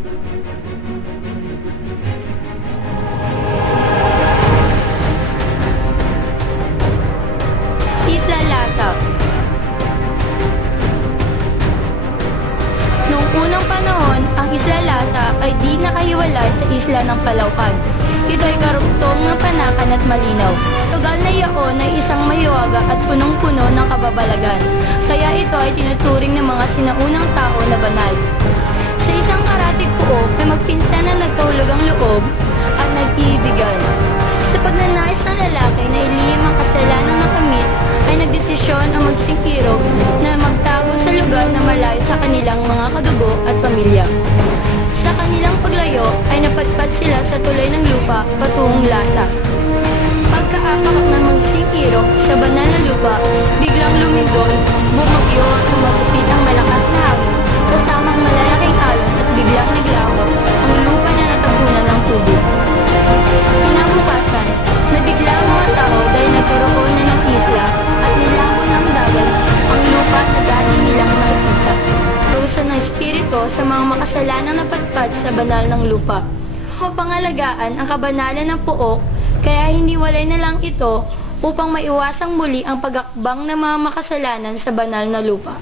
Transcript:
Isla Lata. Noong unang panahon, ang Isla Lata ay di nakahiwalay sa isla ng Calaucan. Ito ay karugtong ng panakan at malinaw. Tugal na iyaon ay isang mahiwaga at punong-puno ng kababalagan. Kaya ito ay tinuturing ng mga sinaunang tao na banal. Sa isang karatig puok ay magpinsan na nagkahulugang loob at nag-iibigan. Sa pagnanais ng lalaki na ilihim ang kasalanang nakamit, ay nagdesisyon ang magsingkirog na magtago sa lugar na malayo sa kanilang mga kadugo at pamilya. Sa kanilang paglayo ay napadpad sila sa tuloy ng lupa patungong Lata. Pagkaapak ng magsingkirog sa banal na lupa, biglang lumindol, bumagyo at humagupit ang malakas na hangin, kasamang malalaking alon at biglang naglaho ang lupa na natapunan ng tubig. Kinabukasan, nabigla ang mga tao dahil nagkaroon na ng isla at nilamon ng dagat ang lupa na dati nilang nakikita. Parusa ng espiritu sa mga makasalanang napadpad sa banal ng lupa. Mapangalagaan ang kabanalan ng puok, kaya hiniwalay na lang ito upang maiwasang muli ang pag-akbang ng mga makasalanan sa banal na lupa.